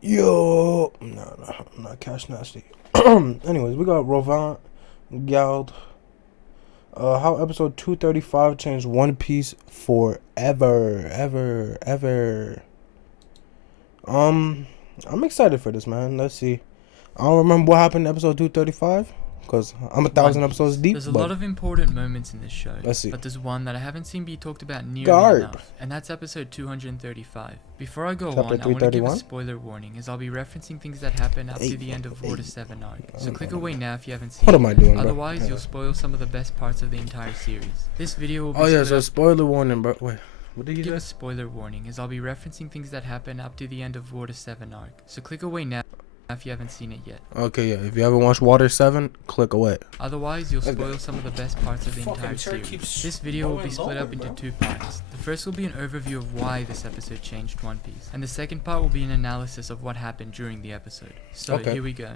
Yo, no, I'm not cash nasty. Anyways, we got Rovant Gald. How episode 235 changed One Piece forever, ever. Um, I'm excited for this, man. Let's see. I don't remember what happened in episode 235 because I'm a One thousand episodes Piece. deep. There's a But lot of important moments in this show, let's see. but there's one that I haven't seen be talked about nearly Garp. enough, and that's episode 235. Before I go Chapter on, I want to give a 331? spoiler warning, as I'll be referencing things that happen up to the end of Water 7 arc, so click away now if you haven't seen What it. am I doing, bro? Otherwise, Yeah. you'll spoil some of the best parts of the entire series. This video will be Oh yeah, split so up. spoiler warning, bro. Wait, what did you Give a say? spoiler warning, as I'll be referencing things that happen up to the end of Water 7 arc, so click away now if you haven't seen it yet. Okay, yeah. If you haven't watched Water 7, click away. Otherwise, you'll Okay. spoil some of the best parts of the entire series. This video will be split up into two parts. The first will be an overview of why this episode changed One Piece, and the second part will be an analysis of what happened during the episode. So Okay. here we go.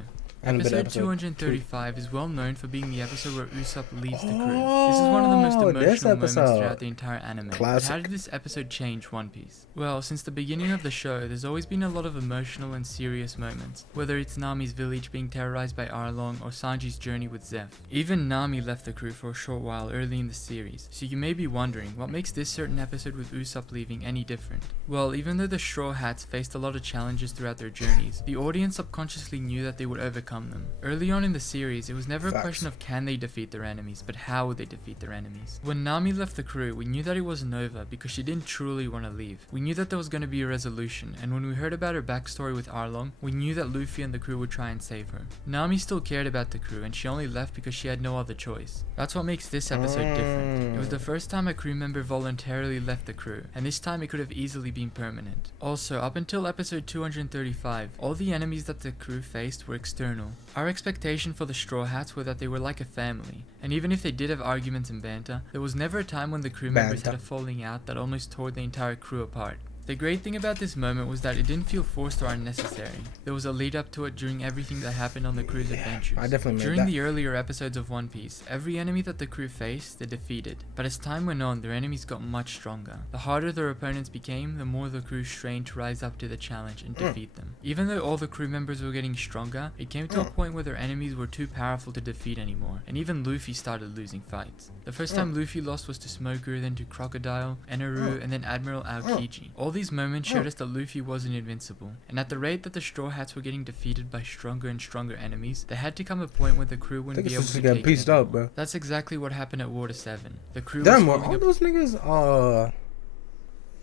Episode 235 is well known for being the episode where Usopp leaves the crew. This is one of the most emotional moments throughout the entire anime. But how did this episode change One Piece? Well, since the beginning of the show, there's always been a lot of emotional and serious moments, whether it's Nami's village being terrorized by Arlong or Sanji's journey with Zeph. Even Nami left the crew for a short while early in the series, so you may be wondering, what makes this certain episode with Usopp leaving any different? Well, even though the Straw Hats faced a lot of challenges throughout their journeys, the audience subconsciously knew that they would overcome them. Early on in the series, it was never a question of can they defeat their enemies, but how would they defeat their enemies. When Nami left the crew, we knew that it wasn't over because she didn't truly want to leave. We knew that there was going to be a resolution, and when we heard about her backstory with Arlong, we knew that Luffy and the crew would try and save her. Nami still cared about the crew, and she only left because she had no other choice. That's what makes this episode different. It was the first time a crew member voluntarily left the crew, and this time it could have easily been permanent. Also, up until episode 235, all the enemies that the crew faced were external. Our expectation for the Straw Hats were that they were like a family, and even if they did have arguments and banter, there was never a time when the crew members had a falling out that almost tore the entire crew apart. The great thing about this moment was that it didn't feel forced or unnecessary. There was a lead up to it during everything that happened on the crew's adventures. I definitely made During that. the earlier episodes of One Piece, every enemy that the crew faced, they defeated. But as time went on, their enemies got much stronger. The harder their opponents became, the more the crew strained to rise up to the challenge and defeat them. Even though all the crew members were getting stronger, it came to a point where their enemies were too powerful to defeat anymore, and even Luffy started losing fights. The first time Luffy lost was to Smoker, then to Crocodile, Eneru, and then Admiral Aokiji. All these moments showed us that Luffy wasn't invincible, and at the rate that the Straw Hats were getting defeated by stronger and stronger enemies, there had to come a point where the crew wouldn't be able to take it anymore. Bro. That's exactly what happened at Water 7. The crew Damn, was were all those niggas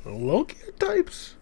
low gear types?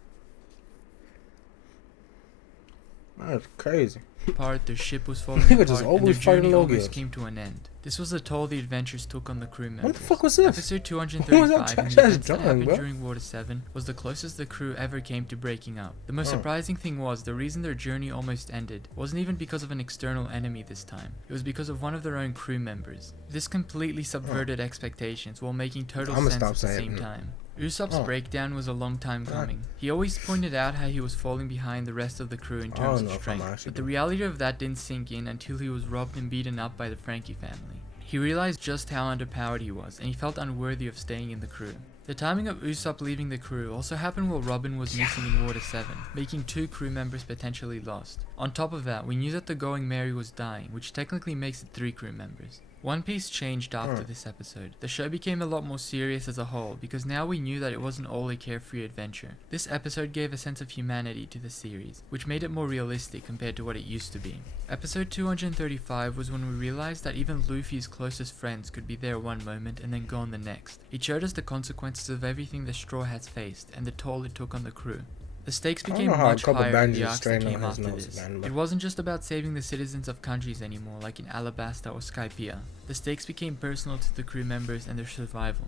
That's crazy. apart, their ship was falling Nigga apart, just and their always fighting journey low almost gears. came to an end. This was the toll the adventures took on the crew members. What the fuck was this? Episode What was that 235 and the trash-ass events that drawing, happened bro? during Water 7 was the closest the crew ever came to breaking up. The most surprising thing was the reason their journey almost ended wasn't even because of an external enemy this time. It was because of one of their own crew members. This completely subverted expectations while making total sense at the same time. Usopp's breakdown was a long time coming. He always pointed out how he was falling behind the rest of the crew in terms of strength, but the reality of that didn't sink in until he was robbed and beaten up by the Frankie family. He realized just how underpowered he was, and he felt unworthy of staying in the crew. The timing of Usopp leaving the crew also happened while Robin was missing in Water 7, making 2 crew members potentially lost. On top of that, we knew that the Going Merry was dying, which technically makes it 3 crew members. One Piece changed after this episode. The show became a lot more serious as a whole because now we knew that it wasn't all a carefree adventure. This episode gave a sense of humanity to the series, which made it more realistic compared to what it used to be. Episode 235 was when we realized that even Luffy's closest friends could be there one moment and then gone the next. It showed us the consequences of everything the Straw Hats faced and the toll it took on the crew. The stakes became much higher in the arcs that came after this. It wasn't just about saving the citizens of countries anymore, like in Alabasta or Skypiea. The stakes became personal to the crew members and their survival.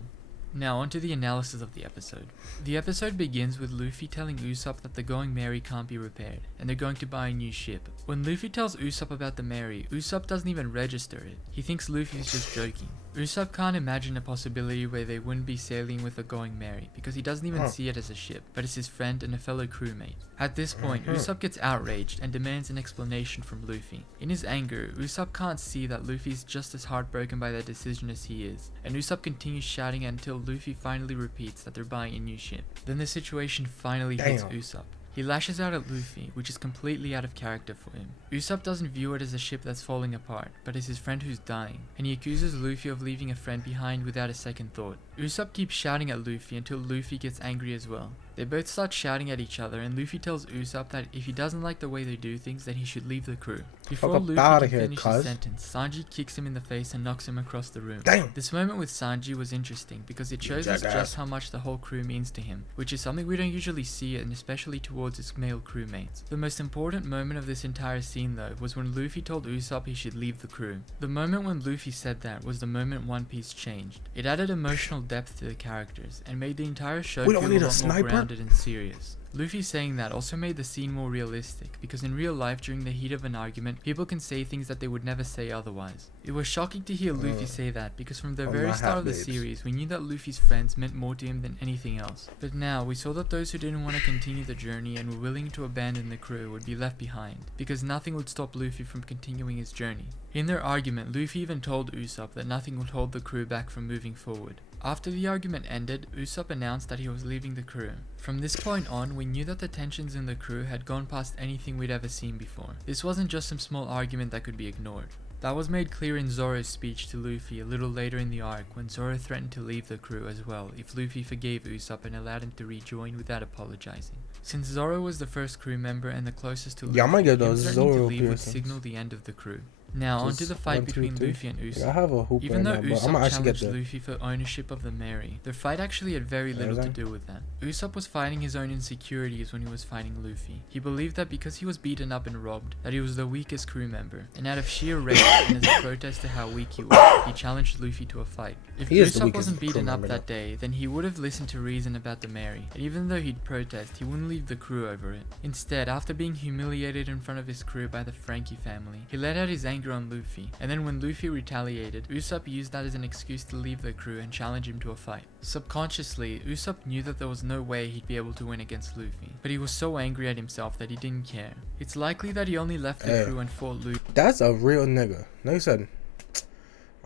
Now onto the analysis of the episode. The episode begins with Luffy telling Usopp that the Going Merry can't be repaired, and they're going to buy a new ship. When Luffy tells Usopp about the Merry, Usopp doesn't even register it. He thinks Luffy's just joking. Usopp can't imagine a possibility where they wouldn't be sailing with the Going Merry, because he doesn't even see it as a ship, but it's his friend and a fellow crewmate. At this point, Usopp gets outraged and demands an explanation from Luffy. In his anger, Usopp can't see that Luffy's just as heartbroken by their decision as he is, and Usopp continues shouting until Luffy finally repeats that they're buying a new ship. Then the situation finally hits Usopp. He lashes out at Luffy, which is completely out of character for him. Usopp doesn't view it as a ship that's falling apart, but as his friend who's dying, and he accuses Luffy of leaving a friend behind without a second thought. Usopp keeps shouting at Luffy until Luffy gets angry as well. They both start shouting at each other, and Luffy tells Usopp that if he doesn't like the way they do things, then he should leave the crew. Before Luffy can finish his sentence, Sanji kicks him in the face and knocks him across the room. Damn. This moment with Sanji was interesting because it shows us just how much the whole crew means to him, which is something we don't usually see, and especially towards his male crewmates. The most important moment of this entire scene though was when Luffy told Usopp he should leave the crew. The moment when Luffy said that was the moment One Piece changed. It added emotional depth to the characters and made the entire show feel a lot more grounded and serious. Luffy saying that also made the scene more realistic, because in real life during the heat of an argument, people can say things that they would never say otherwise. It was shocking to hear Luffy say that, because from the very start of the series, we knew that Luffy's friends meant more to him than anything else. But now, we saw that those who didn't want to continue the journey and were willing to abandon the crew would be left behind, because nothing would stop Luffy from continuing his journey. In their argument, Luffy even told Usopp that nothing would hold the crew back from moving forward. After the argument ended, Usopp announced that he was leaving the crew. From this point on, we knew that the tensions in the crew had gone past anything we'd ever seen before. This wasn't just some small argument that could be ignored. That was made clear in Zoro's speech to Luffy a little later in the arc, when Zoro threatened to leave the crew as well if Luffy forgave Usopp and allowed him to rejoin without apologizing. Since Zoro was the first crew member and the closest to Luffy, him threatening to leave would signal the end of the crew. Now, onto the fight between Luffy and Usopp. Even though Usopp challenged Luffy for ownership of the Mary, their fight actually had very little to do with that. Usopp was fighting his own insecurities when he was fighting Luffy. He believed that because he was beaten up and robbed, that he was the weakest crew member, and out of sheer rage and as a protest to how weak he was, he challenged Luffy to a fight. If Usopp wasn't beaten up that day, then he would have listened to reason about the Mary, and even though he'd protest, he wouldn't leave the crew over it. Instead, after being humiliated in front of his crew by the Frankie family, he let out his anger on Luffy, and then when Luffy retaliated, Usopp used that as an excuse to leave the crew and challenge him to a fight. Subconsciously, Usopp knew that there was no way he'd be able to win against Luffy, but he was so angry at himself that he didn't care. It's likely that he only left the crew and fought Luffy. That's a real nigga. Nigga said,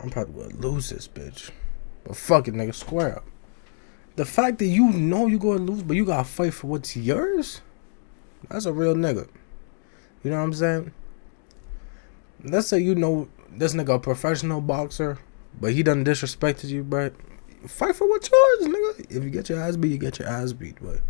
I'm probably gonna lose this bitch. But fuck it, nigga, square up. The fact that you know you're gonna lose, but you gotta fight for what's yours, that's a real nigga. You know what I'm saying? Let's say you know this nigga a professional boxer, but he done disrespected you, but fight for what's yours, nigga. If you get your ass beat, you get your ass beat, but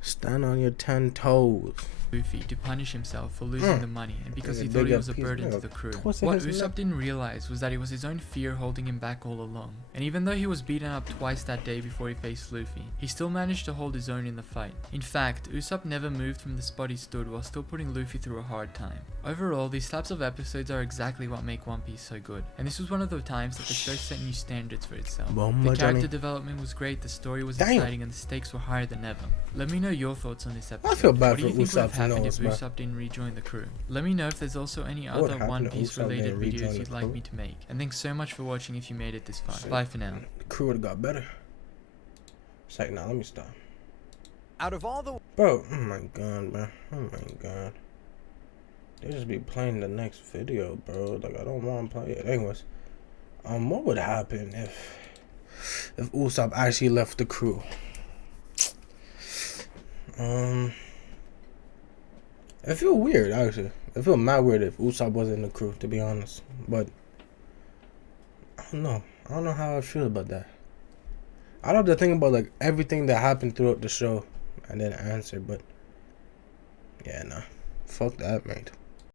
stand on your 10 toes. Luffy to punish himself for losing the money, and because he thought he was a burden to the crew. What Usopp didn't realize was that it was his own fear holding him back all along, and even though he was beaten up twice that day before he faced Luffy, he still managed to hold his own in the fight. In fact, Usopp never moved from the spot he stood while still putting Luffy through a hard time. Overall, these types of episodes are exactly what make One Piece so good, and this was one of the times that the show set new standards for itself. The character development was great, the story was exciting, and the stakes were higher than ever. Let me know your thoughts on this episode. I feel bad what do you for think would have Usopp happened if Usopp didn't rejoin the crew? Let me know if there's also any other One Piece related videos you'd like me to make. And thanks so much for watching if you made it this far. Bye for now. The crew would have got better. It's like, nah, let me stop. Out of all the... Bro, oh my god, man. Oh my god. They just be playing the next video, bro. Like, I don't want to play it. Anyways, what would happen if Usopp actually left the crew? I feel weird, actually. I feel mad weird if Usopp wasn't in the crew, to be honest. But I don't know. I don't know how I feel about that. I'd have to think about like everything that happened throughout the show and then answer. But yeah, nah. Fuck that, mate.